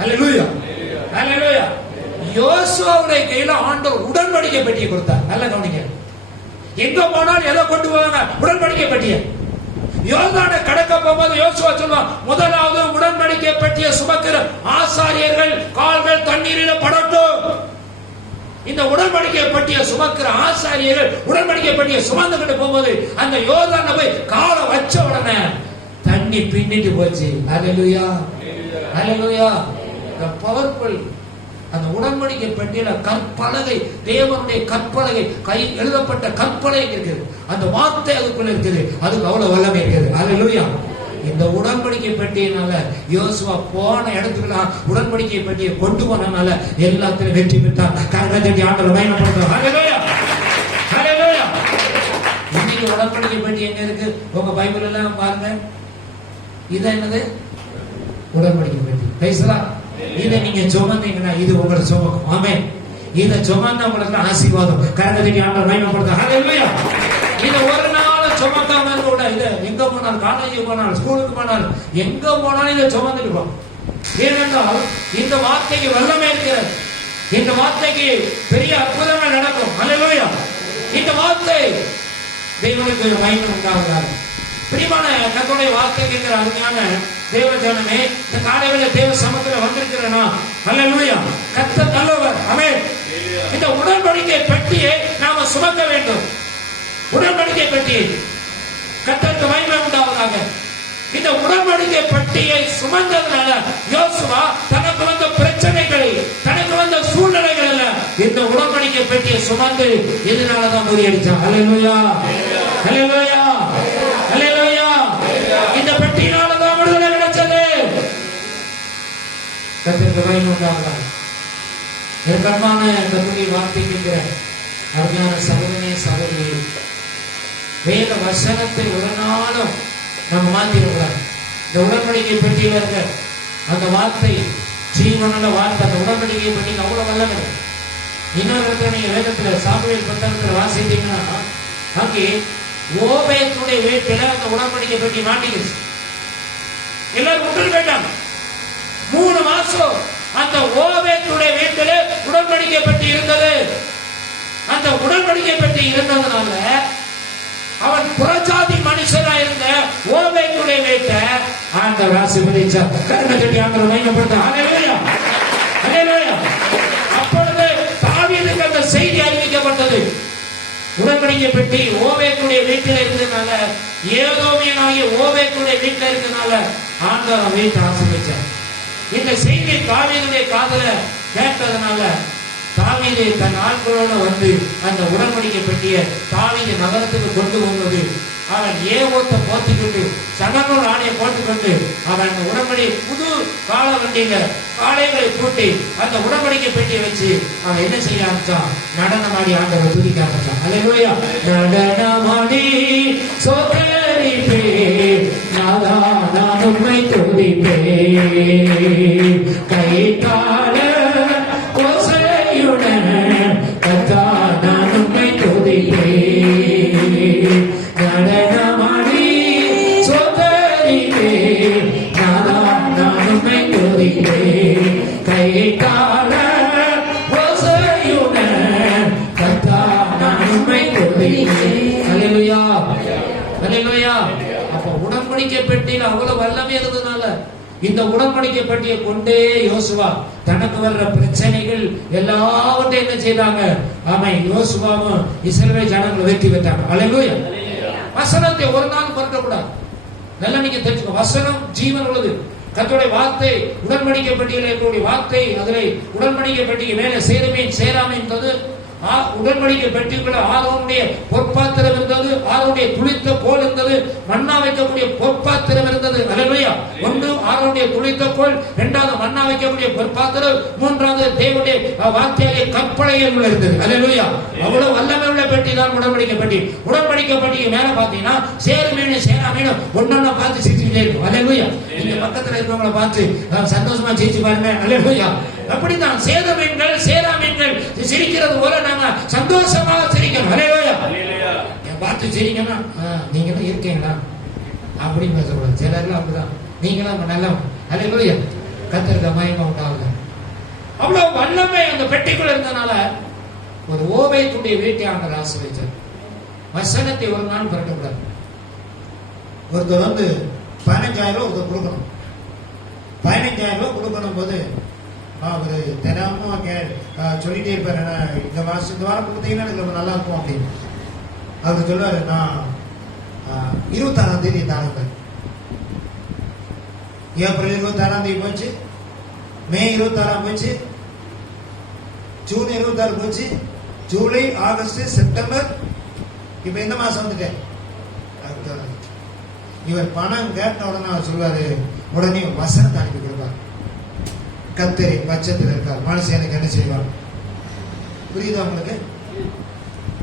அல்லேலூயா, அல்லேலூயா. யோசுவாவுடைய கையில ஆண்டவர் உடன்படிக்கை பெட்டியை கொடுத்தார். நல்ல கவனிங்க. எங்க போனாலும் எதை கொண்டு போவாங்க? உடன்படிக்கை பெட்டியை. யோர்தானை கடக்க போகும்போது யோசுவா சொல்வான், முதலாவது உடன்படிக்கை பெட்டியை சுமக்கிற ஆசாரியர்கள் கால்கள் தண்ணீரில படட்டும். இந்த உடன்படிக்கை பெட்டியை சுமக்கிற ஆசாரியர்கள் உடன்படிக்கை பெட்டியை சுமந்துகிட்டு போகும்போது அந்த யோர்தானை போய் காலை வச்ச உடனே தண்ணி பின்னிட்டு போச்சு. அல்லேலூயா, அல்லேலூயா. பவர்ஃபுல். அந்த உடன்படிக்கை பெட்டியில கற்பலகை, தேவனுடைய கற்பலகை, கை எழுதப்பட்ட கற்பனை இருக்குது. அந்த வார்த்தை அதுக்குள்ள இருக்குது. அதுக்கு அவ்வளவு வல்லமை இருக்குது. அல்லேலூயா. இந்த உடன்படிக்கை பெட்டியினால யோசுவா போன இடத்துக்கு உடன்படிக்கை பெட்டியை கொண்டு போனனால எல்லாத்திலும் வெற்றி பெற்றார். கரகத்தை ஆண்டவர் மகிமைப்படுத்துவார். அல்லேலூயா, அல்லேலூயா. இன்னைக்கு உடன்படிக்கை பெட்டி எங்க இருக்கு? உங்க பைபிள் எல்லாம் பாருங்க. இது என்னது? உடன்படிக்கை பெட்டி. பேசலாம். இதை நீங்க சுமந்தீங்கன்னா இது உங்களை சுமக்கும். ஆமென். இதை சுமந்த உங்களுக்கு ஆசீர்வாதம். கரகத்தை ஆண்டவர் மகிமைப்படுத்துவார். அல்லேலூயா. இதை ஒரு நாள் சுமக்காம கூட இதை எங்க போனாலும், காலேஜுக்கு போனாலும், ஸ்கூலுக்கு போனாலும், எங்க போனாலும் இதை சுமந்துட்டு போகும். ஏனென்றால் இந்த வார்த்தைக்கு வல்லமை இருக்கிறது. இந்த வார்த்தைக்கு பெரிய அற்புதங்கள் நடக்கும். அல்லேலூயா. இந்த வார்த்தை தேவனுக்கு மகிமை உண்டாவதாக. பிரியமான கர்த்தருடைய வார்த்தை கேட்கிற அருமையான தேவ ஜனமே, இந்த காலையில தேவ சமூகத்துல வந்திருக்கிறனா? அல்லேலூயா. கர்த்தர் நல்லவர். ஆமென். இந்த உடன்படிக்கை பெட்டியை நாம சுமக்க வேண்டும். உடன்படிக்கை பெட்டி கர்த்தருக்கு மகிமை உண்டாவதாக. இந்த உடன்படிக்கை பெட்டியை சுமந்ததுனால யோசுவா தனக்கு வந்த பிரச்சனைகளை, தனக்கு வந்த சூழ்நிலைகள் அல்ல, இந்த உடன்படிக்கை பெட்டியை சுமந்து இதனாலதான் முறியடிச்சான். அல்லேலூயா, அல்லேலூயா, அல்லேலூயா. கர்த்தருக்கு மகிமை உண்டாவதாக. கர்த்தமான கர்த்தருடைய வார்த்தை கேட்கிற அருமையான சகோதரனே சகோதரியே, வேத வசனத்தை ஒரு நாளும் நம்ம மாத்திடக்கூடாது. இந்த உடன்படிக்கை பெட்டியில இருக்க அந்த வார்த்தை, ஜீவனுள்ள வார்த்தை, அந்த உடன்படிக்கை பெட்டியில் அவ்வளவு வல்லமை. இன்னொரு இடத்துல நீங்க வேதத்துல சாமுவேல் புத்தகத்துல வாசித்தீங்கன்னா, அங்கே ஓபேத்துடைய வீட்டில அந்த உடன்படிக்கை பெட்டி மாட்டிக்கிச்சு. எல்லாரும் விட்டு போயிட்டாங்க. 3 மாசம் அந்த ஓபேத்துடைய வீட்டில உடன்படிக்கை பெட்டி இருந்தது. அந்த உடன்படிக்கை பெட்டி இருந்ததுனால அவன் புறஜாதி மனுஷனா இருந்த ஓபேத்துடைய வீட்டை ஆண்டவர் ஆசீர்வதிச்சார். கர்த்தருடைய ஆண்டவர் மகிமைப்படுத்த. ஹல்லேலூயா, ஹல்லேலூயா. அப்பொழுது தாவீதுக்கு அந்த செய்தி அறிவிக்கப்பட்டது. உடன்படிக்கை பெட்டி ஓபேத்துடைய வீட்டில் இருந்ததுனால, ஏதோமியனாகிய ஓபேத்துடைய வீட்டில் இருந்ததுனால ஆண்டவர் வீட்டை ஆசீர்வதிச்சார். இந்த செய்தி தாவீதுடைய காதுல கேட்டதுனால தாவீது தன் ஆட்களோடு வந்து அந்த உடன்படிக்கை பெட்டியை தாவீது நகரத்துக்கு கொண்டு வந்தது. அவன் ஏவோத்தை போத்திக்கொண்டு சணநூல் ஆணையை போட்டுக்கொண்டு அவன் அந்த உடன்படி புது கால வண்டியில காளைகளை பூட்டி அந்த உடன்படிக்கை பெட்டியை வச்சு அவன் என்ன செய்ய ஆரம்பிச்சான்? நடனமாடி ஆண்டவரை துதிக்க ஆரம்பிச்சான். அல்லேலூயா. நடனமாடி சோதரிப்பே நாதா நான் உம்மை துதிப்பே, கைத்தாள ஓசையுடன் கர்த்தா நான் உம்மை துதிப்பே, நடனமாடி சோதரிப்பே நாதா நான் உம்மை துதிப்பே, கைத்தாள ஓசையுடன் கர்த்தா நான் உம்மை துதிப்பே. அல்லேலூயா, அல்லேலூயா. அப்ப உடன்படிக்கை பெட்டியில் அவ்வளவு வல்லமை இருந்ததுனால இந்த உடன்படிக்கை பெட்டியை கொண்டே யோசுவா தனக்கு வர்ற பிரச்சனைகள் எல்லாவற்றையும் என்ன செய்தாங்க? ஆமென். யோசுவாவும் இஸ்ரவேல் ஜனங்களை வெற்றி பெற்றாங்க. அல்லேலூயா. வசனத்தை ஒரு நாள் மறக்கக்கூடாது. நல்லா நீங்க தெரிஞ்சுக்கோ, வசனம் ஜீவன் உள்ளது. கர்த்தருடைய வார்த்தை உடன்படிக்கை பெட்டியில் இருக்கக்கூடிய வார்த்தை, அதிலே உடன்படிக்கை பெட்டிக்கு மேலே சேருமேன் சேராமேன் என்பது உடன்படிக்கை பெட்டிக்குள்ள ஆரோனுடைய பொற்பாத்திரம் இருந்தது, ஆரோனுடைய துளித்த கோல் இருந்தது, மண்ணா வைக்கக்கூடிய பொற்பாத்திரம் இருந்தது. அல்லேலூயா. ஒன்று ஆரோனுடைய துளித்த கோல், இரண்டாவது மண்ணா வைக்கக்கூடிய பொற்பாத்திரம், மூன்றாவது தேவனுடைய வார்த்தையாகிய கற்பனைகள் இருந்தது. அல்லேலூயா. அவ்வளவு வல்லமை உள்ள பெட்டி தான் உடன்படிக்கை பெட்டி. உடன்படிக்கை பெட்டிக்கு மேல பாத்தீங்கன்னா சேருமேனு சேராமேனு ஒன்னொன்னா பார்த்து சிரிச்சுட்டே இருக்கும். அல்லேலூயா. நீங்க பக்கத்துல இருக்கிறவங்களை பார்த்து சந்தோஷமா சிரிச்சு பாருங்க. அல்லேலூயா. அப்படித்தான் சேதமீன்கள் சேராமீன்கள் சிரிக்கிறது போல நாம சந்தோஷமாக சிரிக்கணும். அல்லேலூயா. பார்த்து சிரிக்கணும்னா நீங்க தான் இருக்கீங்களா அப்படின்னு பேசக்கூடாது. சிலர்லாம் அப்படிதான், நீங்களும் நல்லா. அல்லேலூயா. கர்த்தருக்கு மகிமை உண்டாகுது. அவ்வளவு வல்லமை அந்த பெட்டிக்குள்ள இருந்தனால ஒரு ஓபேத்துடைய வீட்டை ஆண்டவர் ஆசீர்வதிச்சார். வசனத்தை ஒரு நாள் பரட்டக்கூடாது. ஒருத்தர் வந்து 15,000 ஒருத்தர் கொடுக்கணும். 15,000 கொடுக்கணும் போது அவரு தினமும் சொல்லிட்டே இருப்பாரு, இந்த வாரம் கொடுத்தீங்கன்னா எனக்கு ரொம்ப நல்லா இருக்கும் அப்படின்னு. அவரு சொல்லுவாரு, நான் 26ஆம் தேதி தாங்க. ஏப்ரல் 26ஆம் தேதி போச்சு, மே 26 போச்சு, ஜூன் 26 போச்சு, ஜூலை, ஆகஸ்ட், செப்டம்பர், இப்ப இந்த மாசம் வந்துட்டேன். இவர் பணம் கேட்ட உடனே அவர் சொல்லுவாரு, உடனே வசனத்தை அனுப்பி கொடுப்பார். கர்த்தர் பட்சத்தில் இருக்கார், மனுஷன் எனக்கு என்ன செய்வார்? புரியுதா உங்களுக்கு?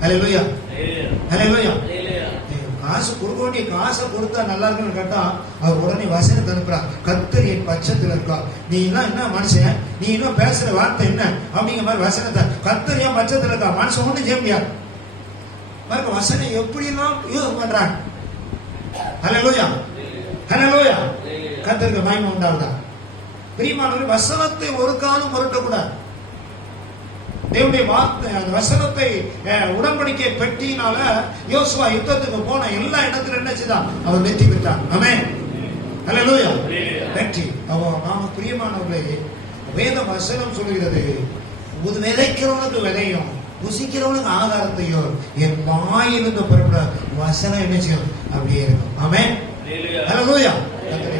அல்லேலூயா, அல்லேலூயா. காசு கொடுக்க வேண்டிய காசை கொடுத்தா நல்லா இருக்குன்னு கேட்டா அவர் உடனே வசனத்தை அனுப்புறார். கர்த்தர் என் பட்சத்தில் இருக்கா. நீ எல்லாம் என்ன மனுஷன், நீ இன்னும் பேசுற வார்த்தை என்ன அப்படிங்கிற மாதிரி வசனத்தை, கர்த்தர் என் பட்சத்தில் இருக்கா. மனுஷன் ஒன்றும் செய்ய முடியாது. பாருங்க வசனம் எப்படி எல்லாம் யூஸ் பண்றாங்க. அல்லேலூயா, அல்லேலூயா. கர்த்தருக்கு மகிமை உண்டாகுதா? பிரியமானவர்களே, வசனத்தை ஒரு காலம் முரட்டக்கூடாது. தேவனுடைய வார்த்தை அந்த வசனத்தை உடன்படிக்கை பெட்டினால யோசுவா யுத்தத்துக்கு போன எல்லா இடத்துல என்ன செய்தான்? அவர் வெற்றி பெற்றார். ஆமென். அல்லேலூயா. வெற்றி. நாம பிரியமானவர்களே, வேத வசனம் சொல்கிறது, விதைக்கிறவனுக்கு விதையும் புசிக்கிறவனுக்கு ஆகாரத்தையும் என் வாயிலிருந்து புறப்பட வசனம் என்ன செய்யும்? அப்படியே இருக்கும். ஆமென். அல்லேலூயா.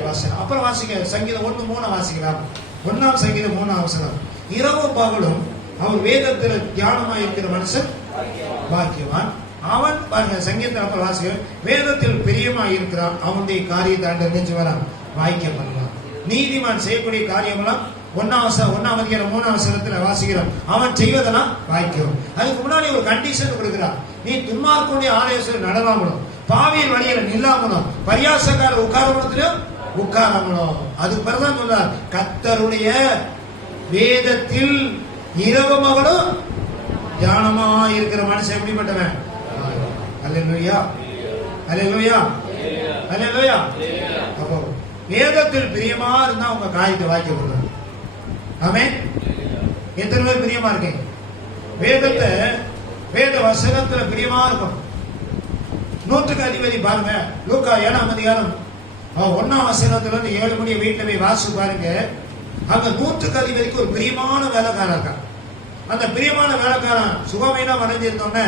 வசனம் அப்புறம் வாசிக்க சங்கீதம் 1:3 வாசிக்கலாம். 1ஆம் சங்கீதம் 3ஆம் வசனம். இரவு பகலும் அவர் வேதத்தில் தியானமாய் இருக்கிற மனுஷன் பாக்கியவான். அவன் பாருங்க சங்கீதத்தில் அப்புறம் வாசிக்க, வேதத்தில் பிரியமாய் இருக்கிறான், அவனுடைய காரியத்தை நினைச்சு வரான், வாய்க்க பண்ணலாம். நீதிமான் செய்யக்கூடிய காரியமெல்லாம் ஒன்னாம் அதிகாரம் 3ஆம் வசனத்துல வாசிக்கிறோம், அவன் செய்வதெல்லாம் வாய்க்கும். அதுக்கு முன்னாடி ஒரு கண்டிஷன் கொடுக்கிறார், நீ துன்மார்க்கனுடைய ஆலோசனை நடவாமலும் பாவியின் வழியில நில்லாமலும் பரியாசக்கார உட்காரமலத்திலும் உட்காராமலும். அதுக்கு பிறகுதான் சொல்றார், கர்த்தருடைய வேதத்தில் இரவும் அவனும் தியானமா இருக்கிற மனுஷன் எப்படிப்பட்டவன். அல்லேலூயா, அல்லேலூயா, அல்லேலூயா. அப்போ வேதத்தில் பிரியமா இருந்தா உங்க காரியத்தை வாய்க்க கொடுங்க. ஆமென். எத்தனை பேர் பிரியமா இருக்கீங்க? வேதத்தை, வேத வசனத்துல பிரியமா இருக்கும். 100க்கு அதிபதி பாருங்க, லூக்கா 7ஆம் அதிகாரம் 1ஆம் வசனத்துல இருந்து 7 மணி வீட்டுல போய் வாசி பாருங்க. அங்க 100க்கு அதிபதிக்கு ஒரு பிரியமான வேலைக்காரன் இருக்கான். அந்த பிரியமான வேலைக்காரன் சுகமைனா அடைஞ்சிருந்தோன்னே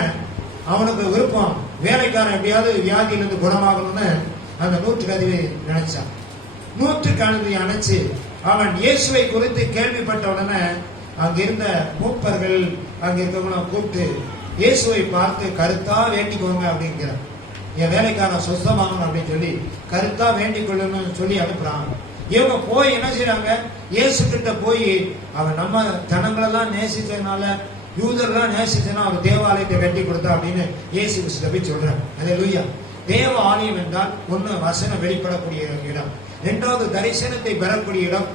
அவனுக்கு விருப்பம், வேலைக்காரன் எப்படியாவது வியாதியிலிருந்து குணமாகணும்னு அந்த 100க்கு அதிபதி நினைச்சான். 100க்கு அதிபதி அணைச்சு அவன் இயேசுவை குறித்து கேள்விப்பட்ட உடனே அங்கிருந்த மூப்பர்கள் அங்க இருக்கவங்கள கூப்பிட்டு இயேசுவை பார்த்து கருத்தா வேண்டிக்கோங்க அப்படிங்கிறான். என் வேலைக்காரன் சொஸ்தமாகணும் அப்படின்னு சொல்லி கருத்தா வேண்டிக் கொள்ளணும்னு சொல்லி அனுப்புறாங்க. இவங்க போய் என்ன செய்யறாங்க, இயேசு கிட்ட போய் அவன் நம்ம ஜனங்களெல்லாம் நேசிச்சதுனால, யூதர்கள்லாம் நேசிச்சனா அவர் தேவாலயத்தை வெட்டி கொடுத்தா அப்படின்னு இயேசு கிறிஸ்துவை போய் சொல்றாங்க. அல்லேலூயா. தேவ ஆலயம் என்றால் ஒண்ணு வசனம் வெளிப்படக்கூடிய இடம், 2வது தரிசனத்தை பெறக்கூடிய இடம்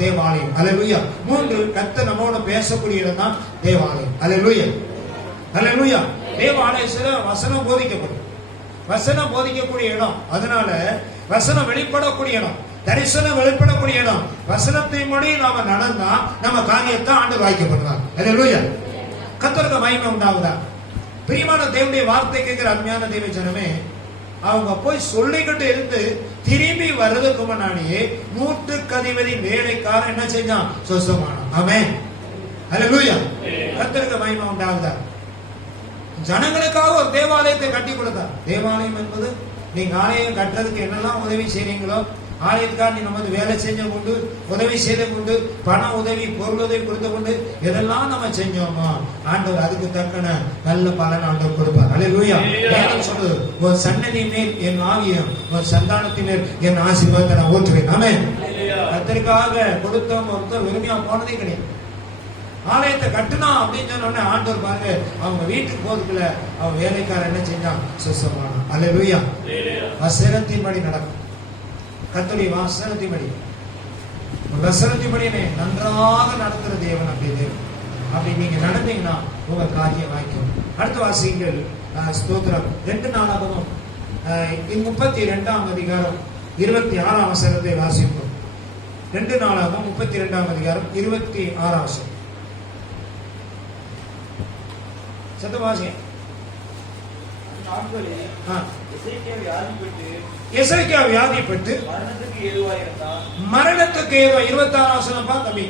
தேவாலயம். அல்லேலூயா. 3 கர்த்தர் நம்மோட பேசக்கூடிய இடம் தான் தேவாலயம். அல்லேலூயா, அல்லேலூயா. தேவாலயத்துல வசனம் போதிக்கப்படும், வசனம் போதிக்கக்கூடிய இடம். அதனால வசனம் வெளிப்படக்கூடிய இடம், தரிசனம் வெளிப்படக்கூடிய இடம். வசனத்தின் படி நாம நடந்தா நம்ம காரியத்தை ஆண்டவர் வாய்க்கப்படுவார். அல்லேலூயா. கர்த்தருக்கு மகிமை உண்டாகுதா? பிரியமான தேவனுடைய வார்த்தை கேட்கிற அருமையான தேவ ஜனமே, அவங்க போய் சொல்லிக்கிட்டு இருந்து திரும்பி வர்றதுக்கு முன்னாடியே 100க்கு அதிபதி வேலைக்காரன் என்ன செஞ்சான், சொஸ்தமானான். ஆமென். அல்லேலூயா. கர்த்தருக்கு மகிமை உண்டாகுதா? ஜனங்களுக்காக ஒரு தேவாலயத்தை கட்டி கொடுத்தார். தேவாலயம் என்பது நீங்க ஆலயம் கட்டுறதுக்கு என்னெல்லாம் உதவி செய்றீங்களோ, ஆலயத்துக்காக நீங்க வந்து வேலை செஞ்ச கொண்டு, உதவி செய்த கொண்டு, பண உதவி, பொருள் உதவி கொடுத்த கொண்டு, எதெல்லாம் நம்ம செஞ்சோமோ ஆண்டவர் அதுக்கு தக்கன நல்ல பலன் ஆண்டவர் கொடுப்பார். அல்லேலூயா. வேதம் சொல்லுது, ஒரு சன்னதி மேல் என் ஆவியும் ஒரு சந்தானத்தின் மேல் என் ஆசீர்வாதத்தை நான் ஊற்றுவேன். ஆமென். கர்த்தருக்காக கொடுத்தவங்க ஒருத்தர் வெறுமையா போனதே கிடையாது. ஆலயத்தை கட்டுனா அப்படின்னு சொன்ன உடனே ஆண்டவர் பாருங்க, அவங்க வீட்டுக்கு போறதுக்குள்ள அவன் வேலைக்காரன் என்ன செஞ்சான், சுசமானான். அல்லேலூயா. வசனத்தின்படி நடக்கும். கர்த்தருடைய வசனத்தின்படி, வசனத்தின்படி நன்றாக நடத்துற தேவன். அப்படி நீங்க நடந்தீங்கன்னா உங்க காரியம் வாய்க்கும். அடுத்த வாசிங்கள் ஸ்தோத்திரம் 2 நாளாகவும் 32ஆம் அதிகாரம் 26ஆம் வசனத்தை வாசிப்போம். 2 நாளாகவும் 32ஆம் அதிகாரம் 26ஆம் வசனம். சத்தவாசி. எசேக்கியா வியாதிப்பட்டு மரணத்துக்கு ஏதுவாய் 26ஆம் வசனம் பா தம்பி.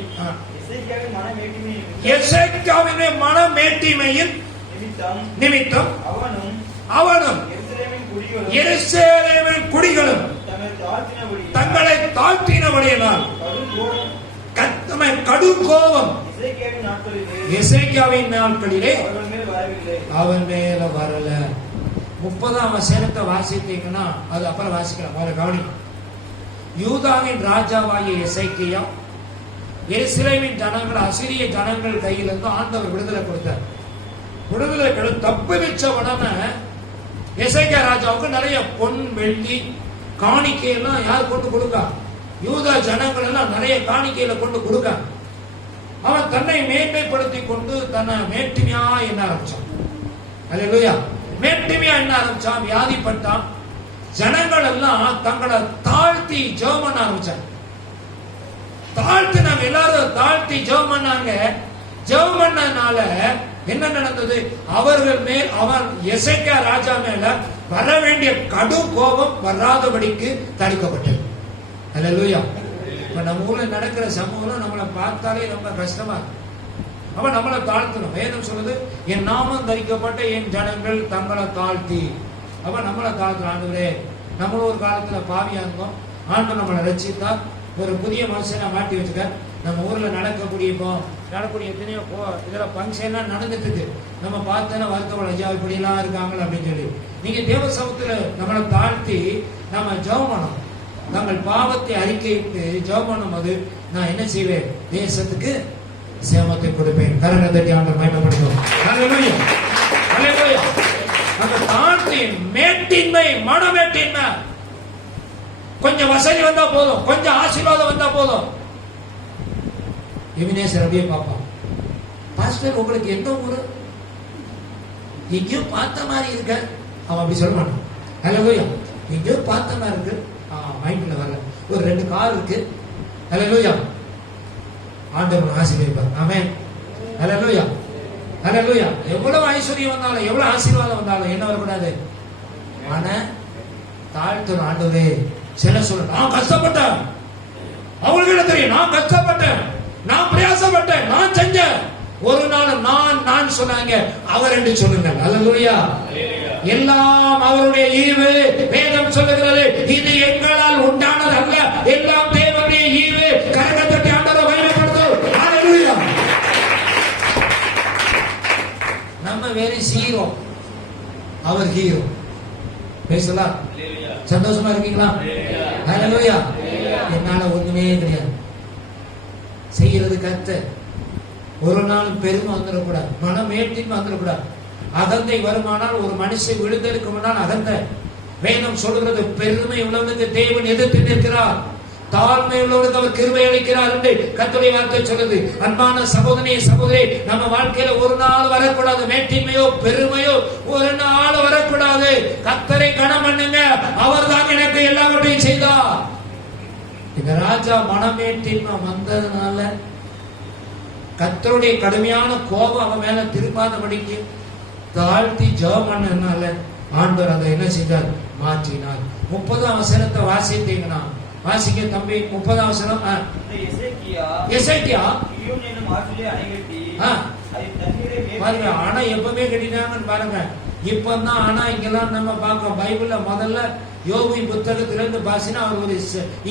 எசேக்கியாவின் மனமேட்டிமையின் நிமித்தம் அவனும் எருசலேமின் குடிகளும் தங்களை தாழ்த்தினபடியினால் கடும் கோபம் எசேக்கியாவின் நாட்களிலே அவன் மேல வரல. 30ஆம் வசனத்தை வாசித்தீங்கன்னா அது அப்புறம் வாசிக்கலாம். அவரை கவனி. யூதாவின் ராஜாவாகிய எசேக்கியா எருசலேமின் ஜனங்கள் அசீரிய ஜனங்கள் கையிலிருந்து ஆண்டவர் விடுதலை கொடுத்தார். விடுதலை தப்பு வச்ச உடனே எசேக்கியா ராஜாவுக்கு நிறைய பொன் வெள்ளி காணிக்கையெல்லாம் யார் கொண்டு கொடுக்கா, யூதா ஜனங்கள் எல்லாம் நிறைய காணிக்கையில கொண்டு கொடுக்க. அவன் தன்னை மேன்மைப்படுத்தி கொண்டு தன்னை மேட்டிமையா என்ன ஆரம்பிச்சான். அல்லேலூயா. மேட்டிமையா என்ன ஆரம்பிச்சான், வியாதிப்பட்டான். ஜனங்கள் எல்லாம் தங்களை தாழ்த்தி ஜெபம் பண்ண ஆரம்பிச்சாங்க. தாழ்த்தினாங்க, எல்லாரும் தாழ்த்தி ஜெபம் பண்ணாங்க. ஜெபம் பண்ணனால என்ன நடந்தது, அவர்கள் மேல் அவன் எசேக்கியா ராஜா மேல வர வேண்டிய கடும் கோபம் வராதபடிக்கு தடுக்கப்பட்டது. அல்லேலூயா. இப்ப நம்ம ஊர்ல நடக்கிற சமூகம் நம்மளை பார்த்தாலே ரொம்ப கஷ்டமா இருக்கு. அப்ப நம்மளை தாழ்த்தணும். வேதம் சொல்லுது, என் நாமம் தரிக்கப்பட்ட என் ஜனங்கள் தங்களை தாழ்த்தி. அப்ப நம்மளை தாழ்த்தணும். ஆண்டவரே, நம்மளும் ஒரு காலத்துல பாவியா இருந்தோம், ஆண்டவர் நம்மளை ரட்சித்தார், ஒரு புதிய மனுஷனை மாட்டி வச்சுக்க. நம்ம ஊர்ல நடக்கக்கூடிய எத்தனையோ இதுல பங்கன் நடந்துட்டு இருக்கு. நம்ம பார்த்தோன்னா வருத்தப்பட, ஐயா இப்படி எல்லாம் இருக்காங்களா அப்படின்னு சொல்லி. நீங்க தேவ சமூகத்துல நம்மளை தாழ்த்தி நம்ம ஜெபம் பண்ணணும். தங்கள் பாவத்தை அறிக்கையிட்டு ஜெபம் பண்ணும்போது நான் என்ன செய்வேன்? தேசத்துக்கு சேமத்தை கொடுப்பேன். கரங்களை தட்டி ஆண்டவரை மகிமைப்படுத்துவோம். ஹல்லேலூயா, ஹல்லேலூயா. அந்த தாழ்த்தின் மேட்டின்மை, மனமேட்டின்மை. கொஞ்சம் வசதி வந்தா போதும், கொஞ்சம் ஆசீர்வாதம் வந்தா போதும். எபினேசர் அப்படியே பார்ப்பான். பாஸ்டர் உங்களுக்கு எந்த ஊரு? எங்கேயோ பார்த்த மாதிரி இருக்க. அவன் அப்படி சொல்ல மாட்டான். ஹல்லேலூயா. எங்கேயோ பார்த்த மாதிரி இருக்கு, மைண்ட்ல வரல. ஒரு 2 கார் இருக்கு. ஹல்லேலூயா. ஆண்டவர் ஆசீர்வதிப்பார். ஆமென். ஹல்லேலூயா, ஹல்லேலூயா. எவ்வளவு ஐஸ்வர்யம் வந்தாலும், எவ்வளவு ஆசீர்வாதம் வந்தாலும் என்ன வரக்கூடாது? ஆனா தாழ்த்தணும். ஆண்டவரே, சில சொல்ல நான் கஷ்டப்பட்டேன், அவங்களுக்கு என்ன தெரியும்? நான் கஷ்டப்பட்டேன், நான் பிரயாசப்பட்டேன், நான் செஞ்சேன். ஒரு நாள் நான் சொன்னாங்க, அவர் என்று சொல்லுங்க. ஹல்லேலூயா. எல்லாம் அவருடைய ஈவு. வேதம் சொல்லுகிறது, இது எங்களால் உண்டானது அல்ல, எல்லாம் தேவனுடைய ஈவு. கரங்களை தட்டி ஆண்டவரை மகிமைப்படுத்தும். ஹல்லேலூயா. நம்ம வேற ஹீரோ, அவர் ஹீரோ. பேசலாம். சந்தோஷமா இருக்கீங்களா? ஹல்லேலூயா. என்னால ஒண்ணுமே கிடையாது. செய்யறது கர்த்தர். ஒரு நாள் பெருமை வந்துடக்கூடாது, மனமேட்டின்மை வந்துடக்கூடாது. அகந்தை வருமானால் ஒரு மனுஷன் விழுந்ததுக்கு முன்னால் அகந்தை. வேதம் சொல்கிறது, பெருமை உள்ளவனுக்கு தேவன் எதிர்த்து நிற்கிறார், தாழ்மை உள்ளவனுக்கு அவர் கிருபை அளிக்கிறார் என்று கர்த்தருடைய வார்த்தை சொல்லுது. அன்பான சகோதரனே, சகோதரி, நம்ம வாழ்க்கையில ஒரு நாள் வரக்கூடாது மேட்டின்மையோ பெருமையோ ஒரு நாள் வரக்கூடாது. கர்த்தரை கனம் பண்ணுங்க, அவர் தான் எனக்கு எல்லாவற்றையும் செய்தார். இந்த ராஜா மனமேட்டின்மை வந்ததுனால கர்த்தருடைய கடுமையான கோபம் அவன் மேல திரும்பாதபடிக்கு தாழ்த்தி ஜெபம் பண்ணனால ஆண்டவர் அதை என்ன செய்தார்? மாற்றினார். 30ஆம் வசனத்தை வாசித்தீங்கன்னா, வாசிக்க தம்பி. 30ஆம் வசனம். எசேக்கியா பாருங்க, ஆனா எப்பவுமே கட்டினாங்கன்னு பாருங்க. இப்பதான் ஆனா இங்கெல்லாம் நம்ம பார்க்கோம். பைபிள்ல முதல்ல யோபு புத்தகத்திலிருந்து பாசினா அவர் ஒரு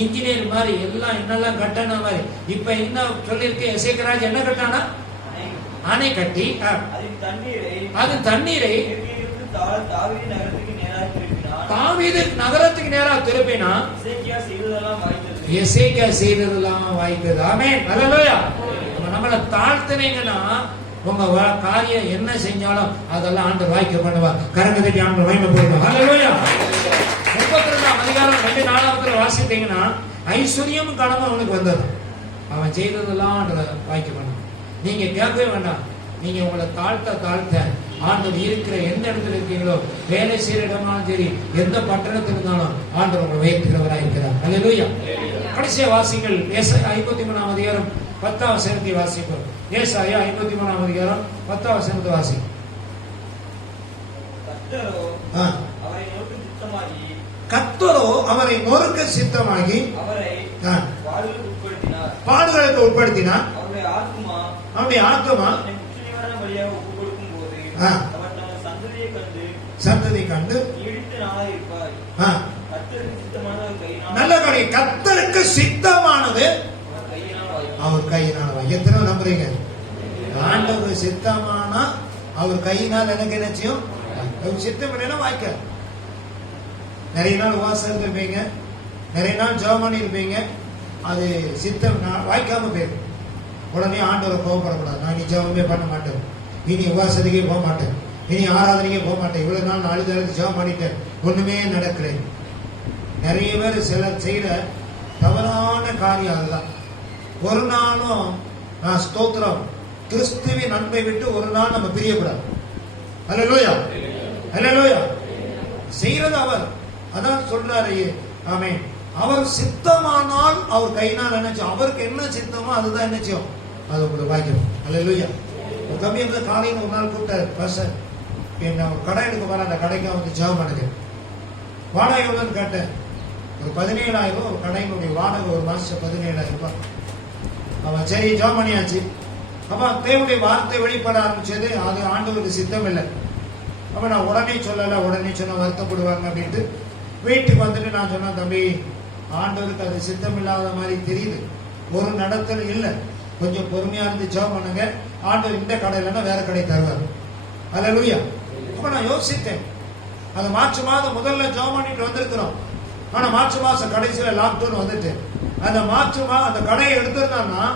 இன்ஜினியர் மாதிரி எல்லாம் என்னெல்லாம் கட்டண மாதிரி. இப்ப என்ன சொல்லிருக்கு? எசேக்கியாராஜ் என்ன கட்டானா? அணை கட்டி அது தண்ணீரை தாவீது நகரத்துக்கு நேரா திருப்பினா எசேக்கியா செய்ததெல்லாம் வாய்த்தது. ஆமென், ஹல்லேலூயா. நம்மள தாழ்த்தினீங்கன்னா உங்க காரியம் என்ன செஞ்சாலும் அதெல்லாம் ஆண்டவர் வாய்க்க பண்ணுவார். கரங்களை தட்டி ஆண்டவர் மகிமைப்படுத்துவார். ஹல்லேலூயா. 32ஆம் அதிகாரம் 2:4 வாசித்தீங்கன்னா, ஐஸ்வர்யம் கனவு அவனுக்கு வந்தது. அவன் செய்ததெல்லாம் ஆண்டவர் வாய்க்க பண்ணுவார். நீங்க கேட்கவே வேண்டாம். நீங்க உங்களை தாழ்த்த ஆண்டவர் இருக்கிற எந்த இடத்துல இருக்கீங்களோ, வேலை செய்யற இடம்னாலும் சரி, எந்த பட்டணத்தில் இருந்தாலும் ஆண்டவர் உங்களை உயர்த்துகிறவராக இருக்கிறார். ஹல்லேலூயா. கடைசியா வாசிங்கள். ஏசாயா 53ஆம் அதிகாரம் 10ஆம் வசனத்தை வாசிப்போம். ஏசாயா 53ஆம் அதிகாரம் 10ஆம் வசனத்தை வாசிப்போம். கர்த்தரோ அவரை நொறுக்க சித்தமாகி பாடுகளுக்கு உட்படுத்தினார். அவருடைய ஆத்துமா சந்ததியை கண்டு நல்ல காரியம். கர்த்தருக்கு சித்தமானது அவர் கையினால். எத்தனை நம்புறீங்க? ஆண்டவர் சித்தமானா அவர் கையினால் எனக்கு என்ன செய்யும்? சித்தம் இல்லைன்னா வாய்க்க. நிறைய நாள் உபவாசம் இருப்பீங்க, நிறைய நாள் ஜெபம் பண்ணி இருப்பீங்க, அது சித்தம் வாய்க்காம போயிடும். உடனே ஆண்டவர் கோபப்படக்கூடாது. நான் இனி ஜெபமே பண்ண மாட்டேன், இனி உபவாசத்துக்கே போக மாட்டேன், இனி ஆராதனைக்கே போக மாட்டேன், இவ்வளவு நாள் நான் அழுது ஜெபம் பண்ணிட்டேன், ஒண்ணுமே நடக்கிறேன். நிறைய பேர் சிலர் செய்யற தவறான காரியம் அதுதான். ஒரு நாளும் நான் ஸ்தோத்திரம் கிறிஸ்துவின் அன்பை விட்டு ஒரு நாள் நம்ம பிரியக்கூடாது. ஹல்லேலூயா, ஹல்லேலூயா. செய்யறது அவர், அதான் சொல்றாரு. ஆமென். அவர் சித்தமானால் அவர் கையினால் நினைச்சோம், அவருக்கு என்ன சித்தமோ அதுதான் நினைச்சோம், அது உங்களுக்கு வாய்க்கணும். ஹல்லேலூயா. ஒரு தம்பி வந்து காலையில் ஒரு நாள் கூப்பிட்டாரு, பாஸ்டர் என்ன ஒரு கடை எடுக்க போற, அந்த கடைக்கு வந்து ஜெபம் பண்ணுங்க, வாடகை எவ்வளோன்னு கேட்டேன். ஒரு 17,000 ஒரு கடையினுடைய வாடகை ஒரு மாசம் 17,000 ரூபாய். அவன் சரி ஜெபம் பண்ணியாச்சு. அப்ப தேவனுடைய வார்த்தை வெளிப்பட ஆரம்பிச்சது. அது ஆண்டவருக்கு சித்தம் இல்லை. அப்ப நான் உடனே சொல்லல, உடனே சொன்ன வருத்தப்படுவாங்க அப்படின்ட்டு வீட்டுக்கு வந்துட்டு நான் சொன்னேன், தம்பி ஆண்டவருக்கு அது சித்தம் இல்லாத மாதிரி தெரியுது, ஒரு நடத்தல் இல்லை, கொஞ்சம் பொறுமையா இருந்து ஜெபம் பண்ணுங்க, ஆண்டவர் இந்த கடையிலன்னா வேற கடை தருவார். ஹல்லேலூயா. அப்ப நான் யோசித்தேன், அது மார்ச் மாதம் முதல்ல ஜெபம் பண்ணிட்டு வந்திருக்கிறோம். ஆனா மார்ச் மாசம் கடைசியில லாக்டவுன் வந்துட்டு அந்த அந்த கடையை எடுத்திருந்தாங்கன்னா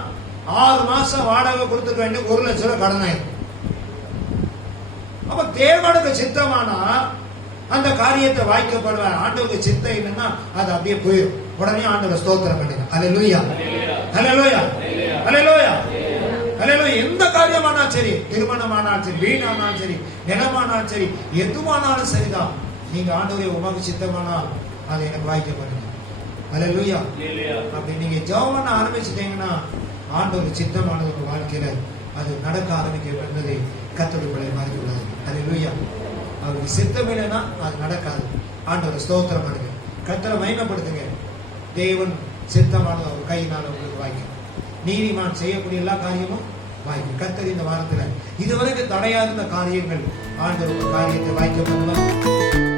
6 மாசம் வாடகை கொடுத்துக்க வேண்டிய 1 லட்சம் ரூபாய் கடன் ஆயிடும். அப்ப தேவனுக்கு சித்தமானா அந்த காரியத்தை வாய்க்கப்படுவார். ஆண்டவருக்கு சித்தம் இல்லைன்னா அது அப்படியே போயிடும். உடனே ஆண்டவரை ஸ்தோத்திரம் பண்ணுங்க. அல்லேலூயா, அல்லேலூயா, அல்லேலூயா, அல்லேலூயா. எந்த காரியமானாலும் சரி, திருமணமானாலும் சரி, வீணானாலும் சரி, நிலமானாலும் சரி, எதுவானாலும் சரிதான். நீங்க ஆண்டவரை உமக்கு சித்தமானா அதை எனக்கு வாய்க்க பண்ணுங்க. அல்லேலூயா. அப்படி நீங்க ஜெபம் பண்ண ஆரம்பிச்சிட்டீங்கன்னா ஆண்டவருக்கு சித்தமானது உங்க வாழ்க்கையில அது நடக்க ஆரம்பிக்கும் என்பதை கர்த்தருடைய மறந்து விடாது. அல்லேலூயா. அவருக்கு சித்தம் இல்லைன்னா அது நடக்காது. ஆண்டவரை ஸ்தோத்திரம் பண்ணுங்க, கர்த்தரை மகிமைப்படுத்துங்க. தேவன் சித்தமானது அவர் கையினால் உங்களுக்கு வாய்க்கும். நீதிமான் செய்யக்கூடிய எல்லா காரியமும் வாய்க்கும். கர்த்தர் இந்த வாரத்துல இதுவரைக்கும் தடையா இருந்த காரியங்கள் ஆண்டவர் காரியத்தை வாய்க்க பண்ணுவார்.